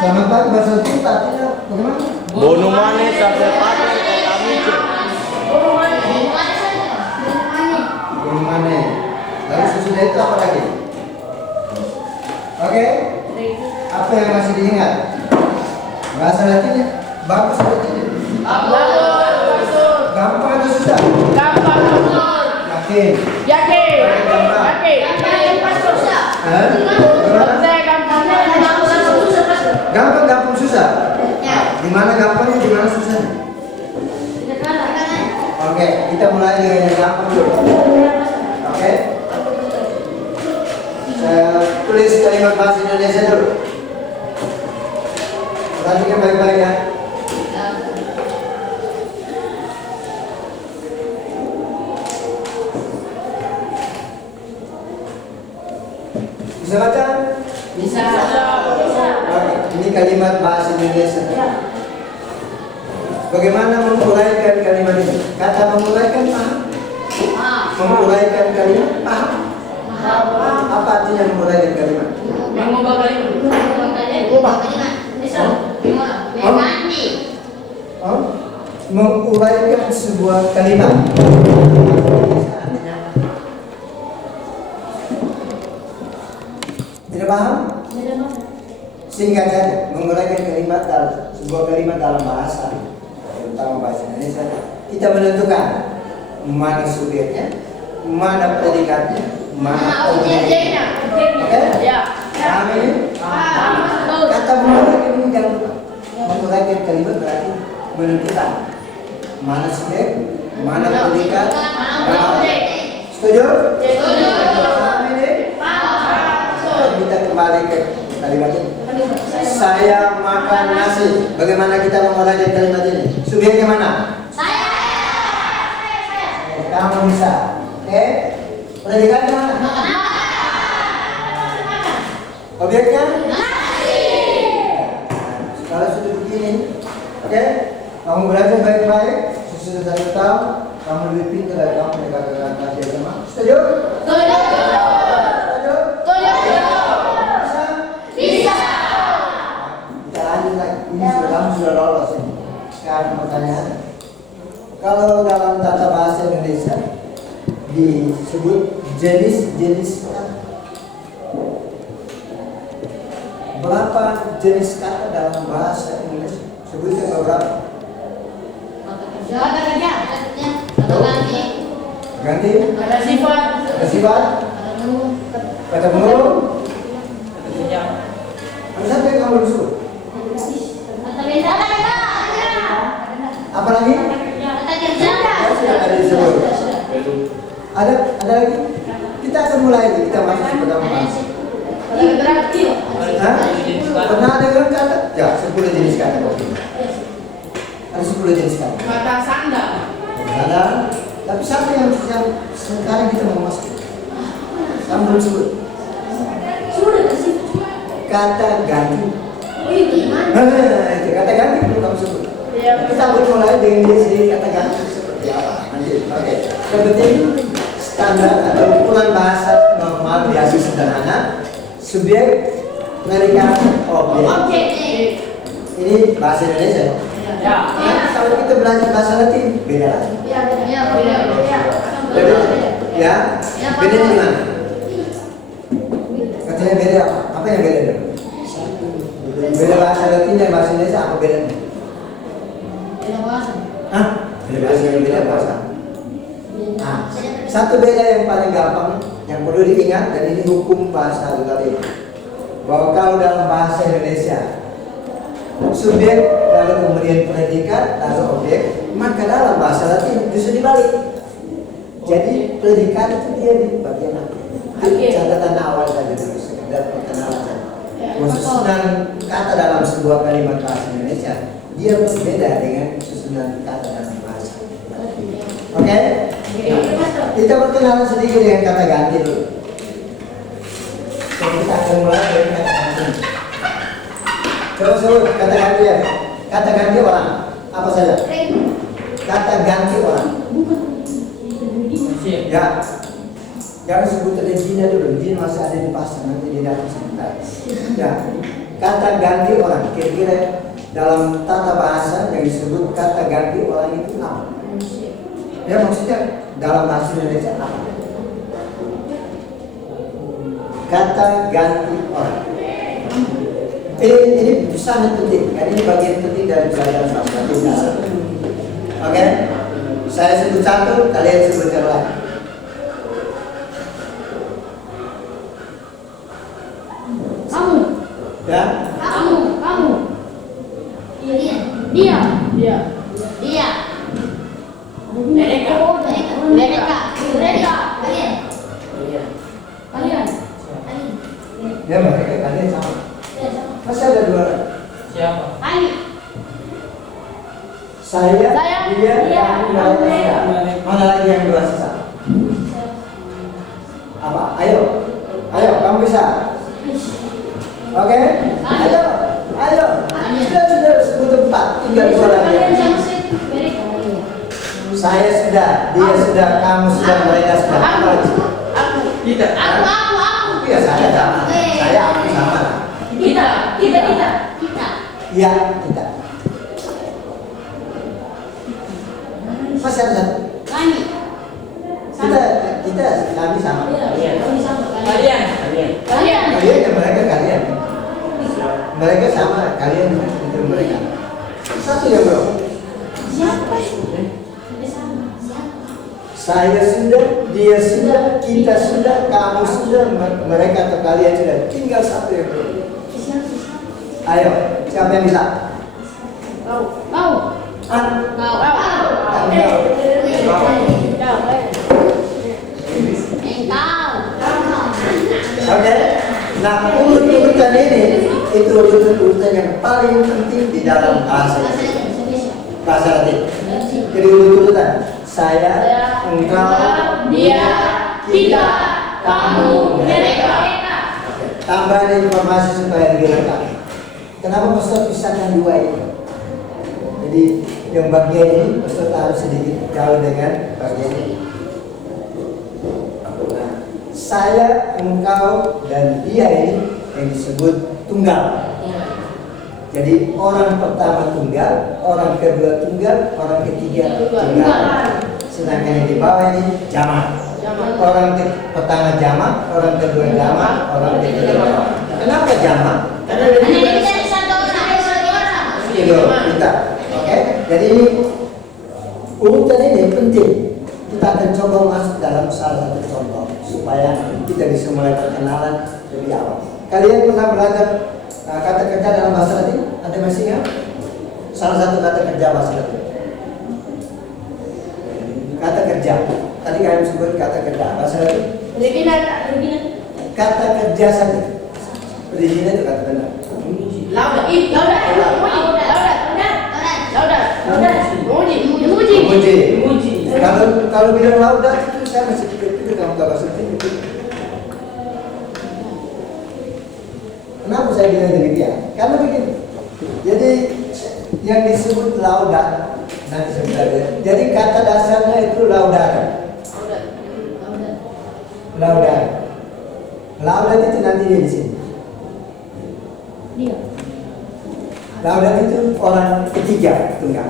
Selamat pagi bahasa Latin artinya bagaimana? Bonumane sapepate otamice. Bonumane. Lalu sesudah itu apa lagi? Oke? Apa yang masih diingat? Bahasa Latinnya bagus atau tidak? Gampang atau susah? Yakin? Gampang, gampang, susah. Di mana gampangnya, di mana susahnya? Oke, kita mulai dengan yang gampang dulu. Oke? Saya tulis kalimat bahasa Indonesia dulu. Perhatikan baik-baik ya. Bisa baca? Bisa. Oke, ini kalimat bahasa Indonesia. Bagaimana menguraikan kalimat ini? Kata menguraikan paham? Menguraikan kalimat paham? Apa artinya menguraikan kalimat? Mengubah kalimat. Menguraikan sebuah kalimat. Tidak paham? Singkat saja, menguraikan kalimat dalam sebuah kalimat dalam bahasa, terutama bahasa Indonesia, kita menentukan mana subjeknya, mana predikatnya, mana objeknya. Oke? Paham ini? Kata menguraikan ini jangan lupa. Menguraikan kalimat berarti menentukan mana subjek, mana predikat, mana objek. Setuju? Paham ini? Kita kembali ke kalimat ini. Saya makan nasi. Bagaimana kita menguraikan kalimat ini? Subjeknya mana? Saya. Kamu bisa. Oke? Predikatnya mana? Objeknya? Kalau sudah begini, oke? Kamu belajar baik-baik. Sesudah 1 tahun, kamu lebih pintar dari kamu yang kakak-kakak tadi sama. Setuju? Setuju? Bisa. Kita lanjut lagi. Ini kamu sudah lolos ini. Sekarang pertanyaan. Kalau dalam tata bahasa Indonesia disebut jenis-jenis kata. Berapa jenis kata dalam bahasa Indonesia? Sebutkan beberapa. Ganti. Ada sifat. Ada sifat. Kata menurut. Ada satu yang kamu sebut. Apa lagi? Sudah ada disebut. Ada lagi? Kita akan mulai. Kita masuk ke pertama. Hah? Pernah dengar kata? Ya, 10 jenis kata. Ada 10 jenis kata. Kata sandal. Ada. Tapi satu yang sekarang kita mau masuk. Kamu belum sebut. Kata ganti. Itu kata ganti belum kamu sebut. Kita akan mulai dengan jenis kata ganti seperti apa. Nanti. Oke. Yang penting standar atau ukuran bahasa normal biasa sederhana. Subjek, predikat, objek. Ini bahasa Indonesia. Ya. Kalau kita belajar bahasa Latin beda lagi. Beda. Ya. Beda di mana? Katanya beda apa? Apa yang beda dong? Beda bahasa Latin dan bahasa Indonesia apa bedanya? Hah? Beda bahasa. Nah, satu beda yang paling gampang yang perlu diingat, dan ini hukum bahasa tadi, bahwa kalau dalam bahasa Indonesia subjek lalu kemudian predikat lalu objek, maka dalam bahasa Latin bisa dibalik. Jadi predikat itu dia di bagian akhir. Catatan awal saja dulu, sekedar perkenalan saja. Susunan kata dalam sebuah kalimat bahasa Indonesia dia berbeda dengan susunan kata dalam bahasa Latin. Oke? Kita perkenalan sedikit dengan kata ganti dulu. Jadi kita akan mulai dari kata ganti. Coba sebut kata ganti ya. Kata ganti orang apa saja? Kata ganti orang. Ya. Jangan sebut ada jin dulu. Jin masih ada di pasar, nanti dia datang sebentar. Ya. kata ganti orang. Kira-kira dalam tata bahasa yang disebut kata ganti orang itu apa? Ya maksudnya dalam bahasa Indonesia apa? Kata ganti orang. Ini sangat penting, karena ini bagian penting dari pelajaran bahasa Indonesia. Oke? Saya sebut satu, kalian sebut yang lain. Kamu. Ya? Kamu. Dia. Mereka. Kalian. Ya mereka kalian sama. Masih ada dua orang. Siapa? Saya, dia, kamu, mereka. Mana lagi yang dua sisa? Apa? Ayo, kamu bisa. Oke? Ayo. Sudah sebut empat, tinggal dua lagi. Saya sudah, dia sudah, kamu sudah, mereka sudah. Apa lagi? Kita. Iya, saya sama. Saya aku sama. Kita. Iya, kita. Masih ada satu. Kami sama. Kalian. Kalian ya mereka kalian. Mereka sama, kalian itu mereka. Satu ya bro. Saya sudah, dia sudah, kita sudah, kamu sudah, mereka atau kalian sudah. Tinggal satu ya bro. Ayo, siapa yang bisa? Kau. Oke. Nah, urutan ini itu urutan yang paling penting di dalam bahasa Latin. Jadi urutan saya, engkau, dia, kita, kamu, mereka. Tambahan informasi supaya lebih lengkap. Kenapa Ustaz pisahkan dua ini? Jadi yang bagian ini Ustaz harus sedikit jauh dengan bagian ini. Nah, saya, engkau, dan dia ini yang disebut tunggal. Jadi orang pertama tunggal, orang kedua tunggal, orang ketiga tunggal. Sedangkan yang di bawah ini jamak. Orang pertama jamak, orang kedua jamak, orang ketiga jamak. Kenapa jamak? Karena kita. Oke? Jadi ini urutan ini penting. Kita akan coba masuk dalam salah satu contoh supaya kita bisa mulai perkenalan lebih awal. Kalian pernah belajar kata kerja dalam bahasa Latin? Ada masih ingat? Salah satu kata kerja bahasa Latin. Kata kerja. Tadi kalian sebut kata kerja bahasa Latin. Kata kerja satu. Original itu kata benar. Memuji. Kalau bilang laudat itu saya masih pikir kamu gak bahasa Latin. Kenapa saya bilang demikian? Karena begini. Jadi yang disebut laudat nanti sebenarnya. Jadi kata dasarnya itu laudare. Laudat itu nanti dia di sini. Laudat itu orang ketiga tunggal.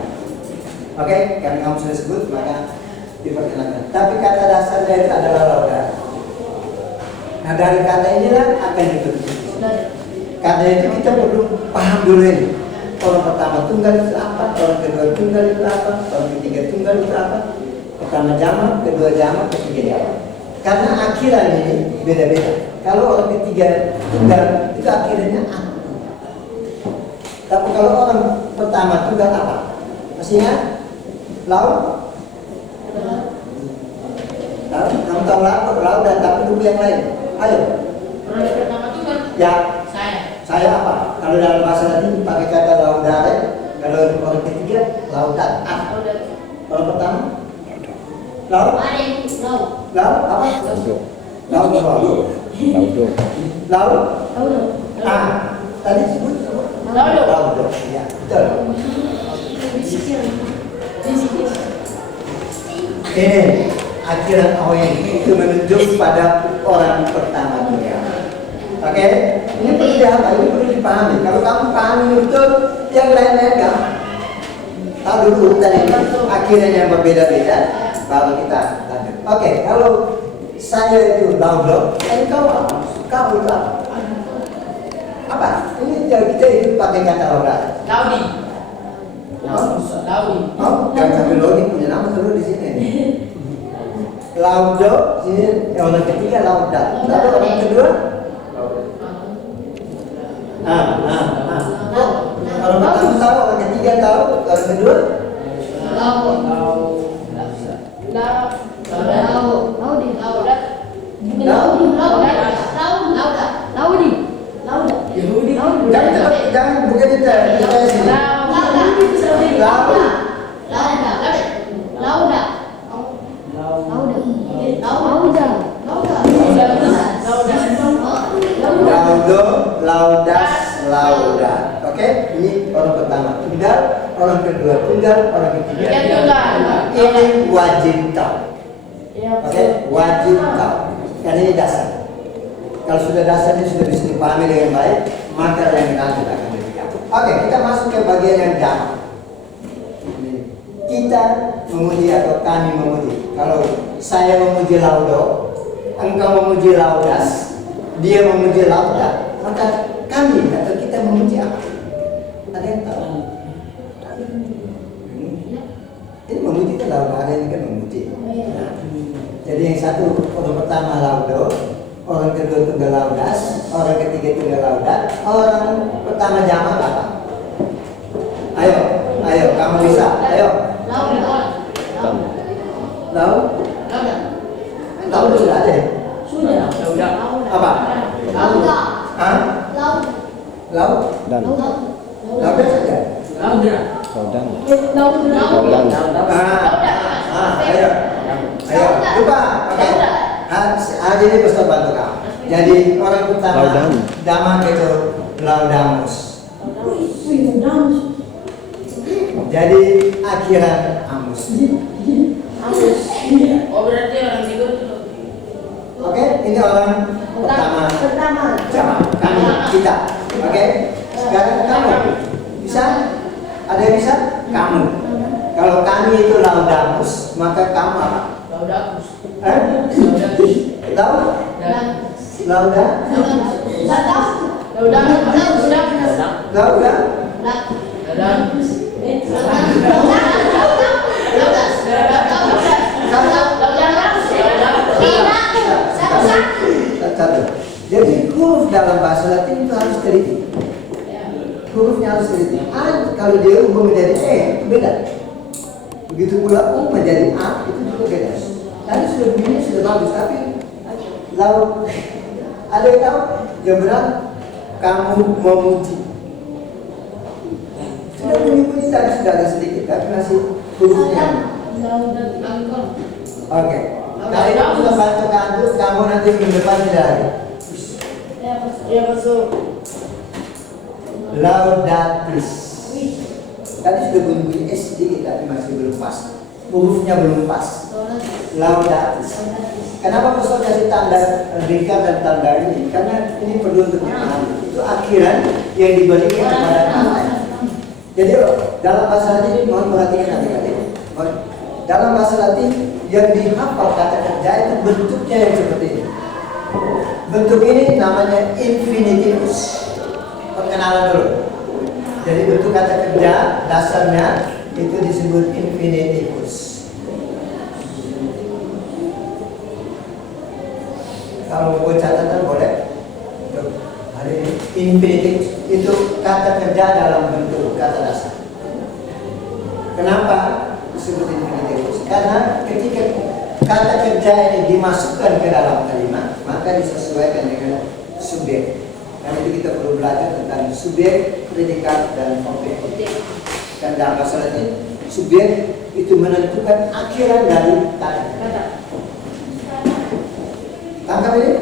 Oke, karena kamu sudah sebut maka diperkenalkan. Tapi kata dasarnya itu adalah laudat. Nah dari kata inilah akan dibentuk. Karena itu kita perlu paham dulu ini. Orang pertama tunggal itu apa, orang kedua tunggal itu apa, orang ketiga tunggal itu apa. Pertama jamak, kedua jamak, ketiga jamak. Karena akhiran ini beda-beda. Kalau orang ketiga tunggal itu akhirnya a. Tapi kalau orang pertama tunggal apa? Masih ingat? Laut? Kamu tahu laut dan tapi dulu yang lain. Ayo. Orang pertama itu kan Ya. saya. Apa? Kalau dalam bahasa Latin pakai kata laudare, kalau orang ketiga laudat. Kalau pertama laut apa? Laut. Tadi sebut laudo. Ya, betul. Ini akhiran awal itu menunjuk pada orang pertama dunia. Oke? Ini perlu dihafal, ini perlu dipahami. Kalau kamu pahami betul, yang lain-lain gampang. Tahu dulu tadi akhirnya yang berbeda-beda, baru kita lanjut. Oke, kalau saya itu laudo, engkau apa? Kau itu apa? Apa? Ini kita hidup pakai kata lauda. Laudi. Laudi. Oh, jangan sampai lodi punya nama dulu di sini. Laudo, sini orang ketiga lauda. Lalu orang kedua? Orang pertama tahu, orang ketiga tahu, orang kedua? Jangan bukan kita sini. Laudo, laudas, lauda. Oke, ini orang pertama tunggal, orang kedua tunggal, orang ketiga tunggal. Ini wajib tahu. Oke, wajib tahu. Dan ini dasar. Kalau sudah dasar ini sudah bisa dipahami dengan baik, maka yang lanjut akan lebih gampang. Oke, kita masuk ke bagian yang gampang. Kita memuji atau kami memuji. Kalau saya memuji laudo, engkau memuji laudas, dia memuji lauda, maka kami atau kita memuji apa? Ada yang tahu? Ini memuji itu lauda, ada yang kan memuji. Nah, jadi yang satu orang pertama laudo, orang kedua tunggal laudas, orang ketiga tunggal lauda, orang pertama jamak apa? Ayo, kamu bisa. Ayo. Lauda sudah ada. Sudah. Apa? Hah? Laut? Lauda saja. Ayo, coba. Oke. Hari ini Pastor bantu kamu. Jadi orang pertama damak itu laudamus. Jadi akhiran amus. Oh berarti orang itu. Oke, ini orang pertama jamak. Kami, kita. Oke. Sekarang kamu bisa? Ada yang bisa? Kamu. Kalau kami itu laudamus, maka kamu apa? Laudamus. Lauda? Jadi huruf dalam bahasa Latin itu harus teliti. Hurufnya harus teliti. A kalau dia ubah menjadi E itu beda. Begitu pula U menjadi A itu juga beda. Tadi sudah bunyinya sudah bagus, tapi lalu ada yang tahu? Yang benar kamu memuji. Sudah bunyi-bunyi tadi sudah ada sedikit, tapi masih hurufnya. Oke. Nah itu sudah bantu kamu nanti minggu depan tidak lagi. Ya masuk. Laudatis. Tadi sudah bunyi S sedikit tapi masih belum pas. Hurufnya belum pas. Laudatis. Kenapa Pastor kasih tanda ringkas dan tanda ini? Karena ini perlu untuk dipahami. Itu akhiran yang diberikan kepada kata. Jadi dalam bahasa Latin ini mohon perhatikan adik-adik. Dalam bahasa Latin yang dihafal kata kerja itu bentuknya yang seperti ini. Bentuk ini namanya infinitivus. Perkenalan dulu. Jadi bentuk kata kerja dasarnya itu disebut infinitivus. Kalau buat catatan boleh. Hari ini infinitivus itu kata kerja dalam bentuk kata dasar. Kenapa disebut infinitivus? Karena ketika kata kerja ini dimasukkan ke dalam kalimat, maka disesuaikan dengan subjek. Dan itu kita perlu belajar tentang subjek, predikat, dan objek. Dan dalam bahasa Latin, subjek itu menentukan akhiran dari kata. Tangkap ini?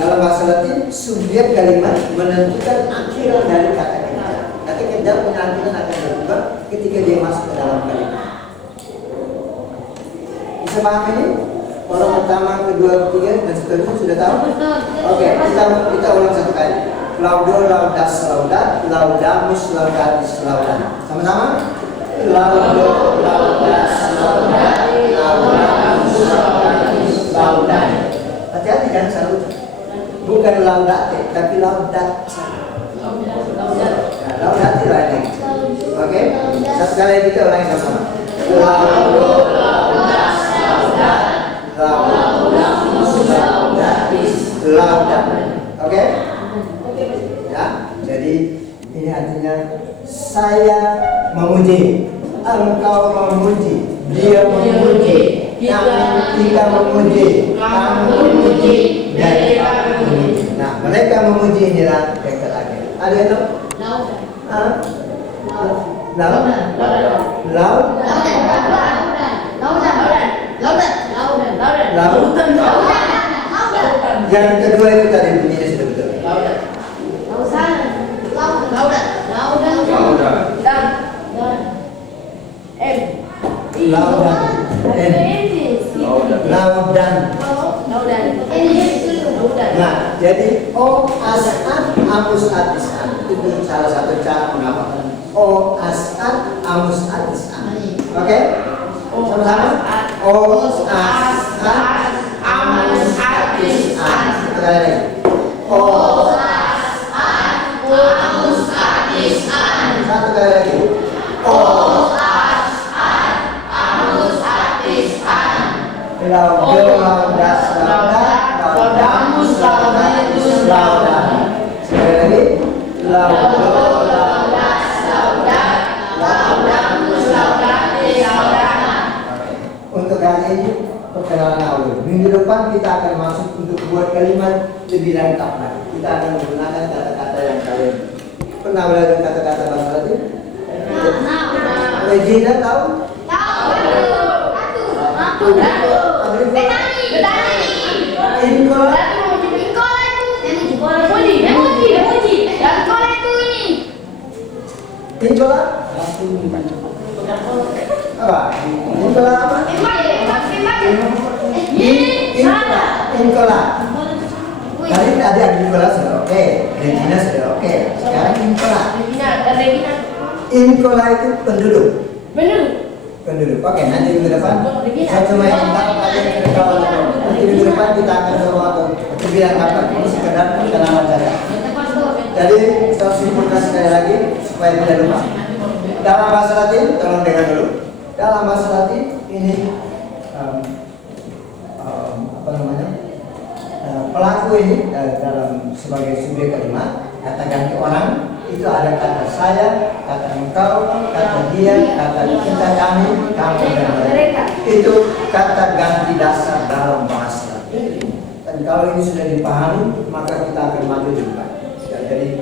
Dalam bahasa Latin, subjek kalimat menentukan akhiran dari kata kerja. Kata kerja punya artinya akan berubah ketika dia masuk ke dalam kalimat. Bisa paham ini? Orang pertama, kedua, ketiga, dan seterusnya sudah tahu? Oke, kita ulang satu kali. Laudo, laudas, laudat, laudamus, laudatis, laudan. Sama-sama. Laudo, laudas, laudat, laudamus, laudatis, laudan. Hati-hati kan selalu. Bukan laudate, tapi laudat. Nah, laudati lain. Oke? Satu kali kita ulangi sama-sama. Laudo, laudas, laudat, laudamus, laudatis, laudan. Oke? Ya, jadi ini artinya saya memuji, engkau memuji, dia memuji, kita memuji, kamu memuji, mereka memuji. Nah, mereka memuji inilah yang terakhir. Ada yang tahu? Laut. Laut. Yang kedua itu tadi bunyinya sudah betul. Laudan. Nah, jadi o as'at amus atis'an itu salah satu cara mengamalkan o as'at amus atis'an. Oke? Sama-sama. O as'at amus atis'an. Sekali lagi. O as'at amus atis'an. Satu kali lagi. O as'at amus atis'an. Laudo, laudas, laudat, laudamus, laudatis, laudan. Sekali lagi. Laudo, laudas, laudat, laudamus, laudatis, laudan. Untuk hari ini perkenalan awal. Minggu depan kita akan masuk untuk buat kalimat lebih lengkap lagi. Kita akan menggunakan kata-kata yang kalian pernah belajar kata-kata bahasa Latin? Regina tahu? Incola? Apa? Incola apa? Incola. Tadi ada Incola sudah oke, Regina sudah oke. Sekarang Incola. Incola itu penduduk. Penduduk. Oke, nanti minggu depan saya cuma yang tahu aja nanti minggu depan kita akan coba bilang apa ini sekedar kenalan saja. Jadi saya simpulkan sekali lagi supaya tidak lupa. Dalam bahasa Latin, tolong dengar dulu. Dalam bahasa Latin ini apa namanya? Pelaku ini dalam sebagai subjek kalimat kata ganti orang itu ada kata saya, kata engkau, kata dia, kata kita, kami, kamu dan mereka. Itu kata ganti dasar dalam bahasa. Dan kalau ini sudah dipahami, maka kita akan maju di depan. Ya, jadi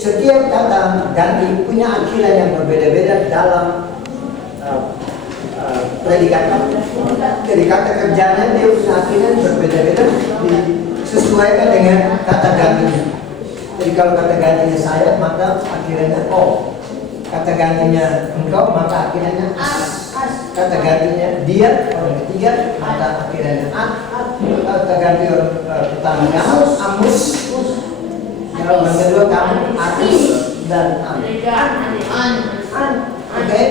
setiap kata ganti punya akhiran yang berbeda-beda dalam predikat. Jadi kata kerjanya dia punya akhiran berbeda-beda disesuaikan dengan kata gantinya. Jadi kalau kata gantinya saya, maka akhirnya o. Kata gantinya engkau, maka akhirnya as. Kata gantinya dia, orang ketiga, maka akhirnya a. Kata ganti orang pertama kamu, amus. Kalau orang kedua kamu, atis dan am. Oke,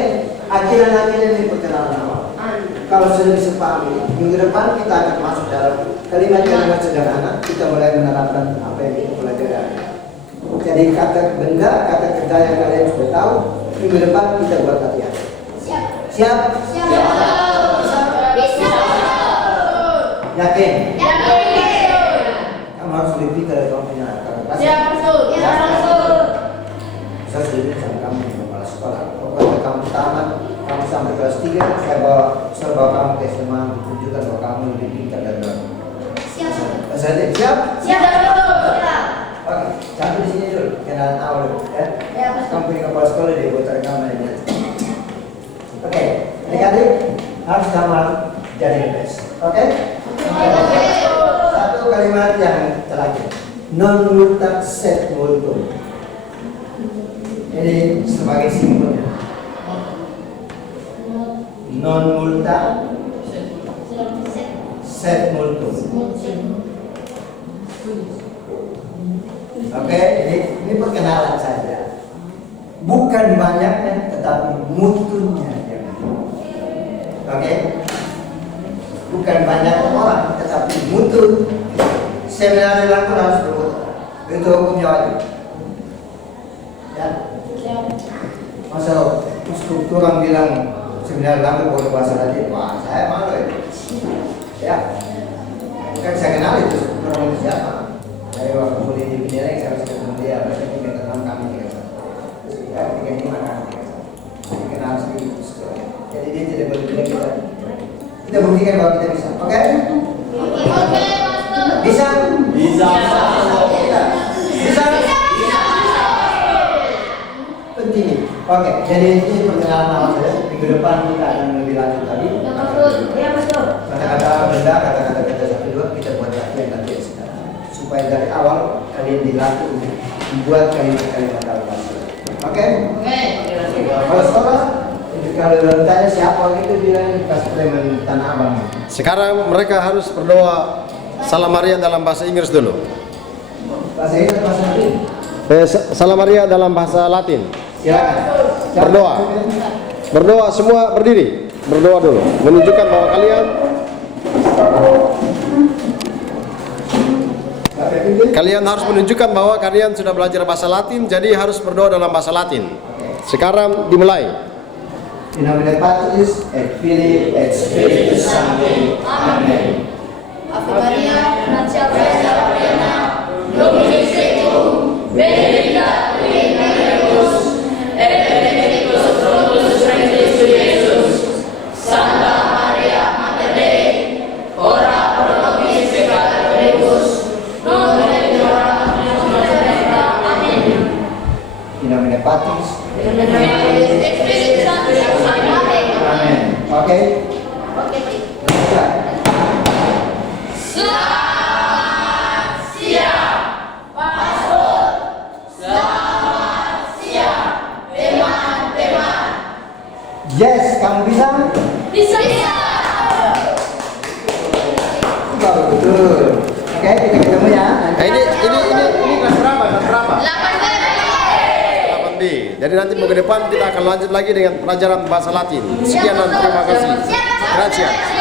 akhirnya ini perkenalan awal. Kalau sudah disepakati, minggu depan kita akan masuk dalam kalimat-kalimat sederhana. Kita mulai menerapkan apa yang kita pelajari. Jadi kata benda, kata kerja yang kalian sudah tahu, minggu depan kita buat latihan. Siap? Bisa. Yakin? Kamu harus lebih dari kamu punya kakak kelas. Saya sudah bilang sama kamu di kepala sekolah. Pokoknya kamu tamat, kamu sampai kelas 3, saya bawa kamu ke SMA, tunjukkan bahwa kamu lebih pintar dari kamu. Siap? Oke, sampai di sini dulu, kenalan awal dulu, ya. Kamu punya kepala sekolah dia buat rekaman ini. Oke, adik-adik harus gampang jadi the best. Oke? Satu kalimat yang terakhir, non multa sed multum. Ini sebagai simbolnya. Non multa sed multum. Oke, ini perkenalan saja. Bukan banyaknya, tetapi mutunya. Oke, bukan banyak orang, tetapi mutu. Seminar dilakukan harus bermutu. Itu hukumnya wajib. Ya. Masa struktur orang bilang seminar dilakukan boleh bahasa Latin, wah saya malu itu. Ya, kan saya kenal itu orang siapa. Saya waktu kuliah di Pinjara, saya harus ketemu dia. Mereka juga kenal kami juga. Ya, ketika ini mana saya kenal sedikit. Jadi dia tidak boleh bilang kita buktikan bahwa kita bisa. Oke? Oke, Master. Bisa? Bisa. Bisa? Penting. Oke, jadi ini perkenalan awal saja. Minggu depan kita akan lebih lanjut lagi. Ya, Master. Ya, Master. Kata-kata benda, kata-kata benda 1, 2 kita buat latihan nanti sekarang. Supaya dari awal kalian dilatih membuat kalimat-kalimat al-bahasa. Oke? Oke. Kalau sekolah, kalau tanya siapa itu bilang kasih preman Tanah Abang. Sekarang mereka harus berdoa Salam Maria dalam bahasa Inggris dulu. Bahasa Inggris, bahasa Latin. Salam Maria dalam bahasa Latin. Silakan. Berdoa. Berdoa semua berdiri. Berdoa dulu. Menunjukkan bahwa kalian harus menunjukkan bahwa kalian sudah belajar bahasa Latin, jadi harus berdoa dalam bahasa Latin. Sekarang dimulai. In nomine Patris et Filii et Spiritus Sancti. Amen. Ave Maria, gratia plena, Dominus tecum, benedicta tu in mulieribus, et benedictus fructus ventris tui, Iesus. Santa Maria, Mater Dei, ora pro nobis peccatoribus, nunc et in hora mortis nostre. Amen. In nomine Patris. Et Spiritus Sancti. Amen. Amen. Oke. Oke, baik. Ya. Selamat siang, Pastor. Selamat siang, teman-teman. Yes, kamu bisa? Bisa. Bagus, betul. Oke, kita ketemu ya. Ini kelas berapa? Kelas berapa? 8B. Jadi nanti minggu depan kita akan lanjut lagi dengan pelajaran bahasa Latin. Sekian dan terima kasih. Gracias.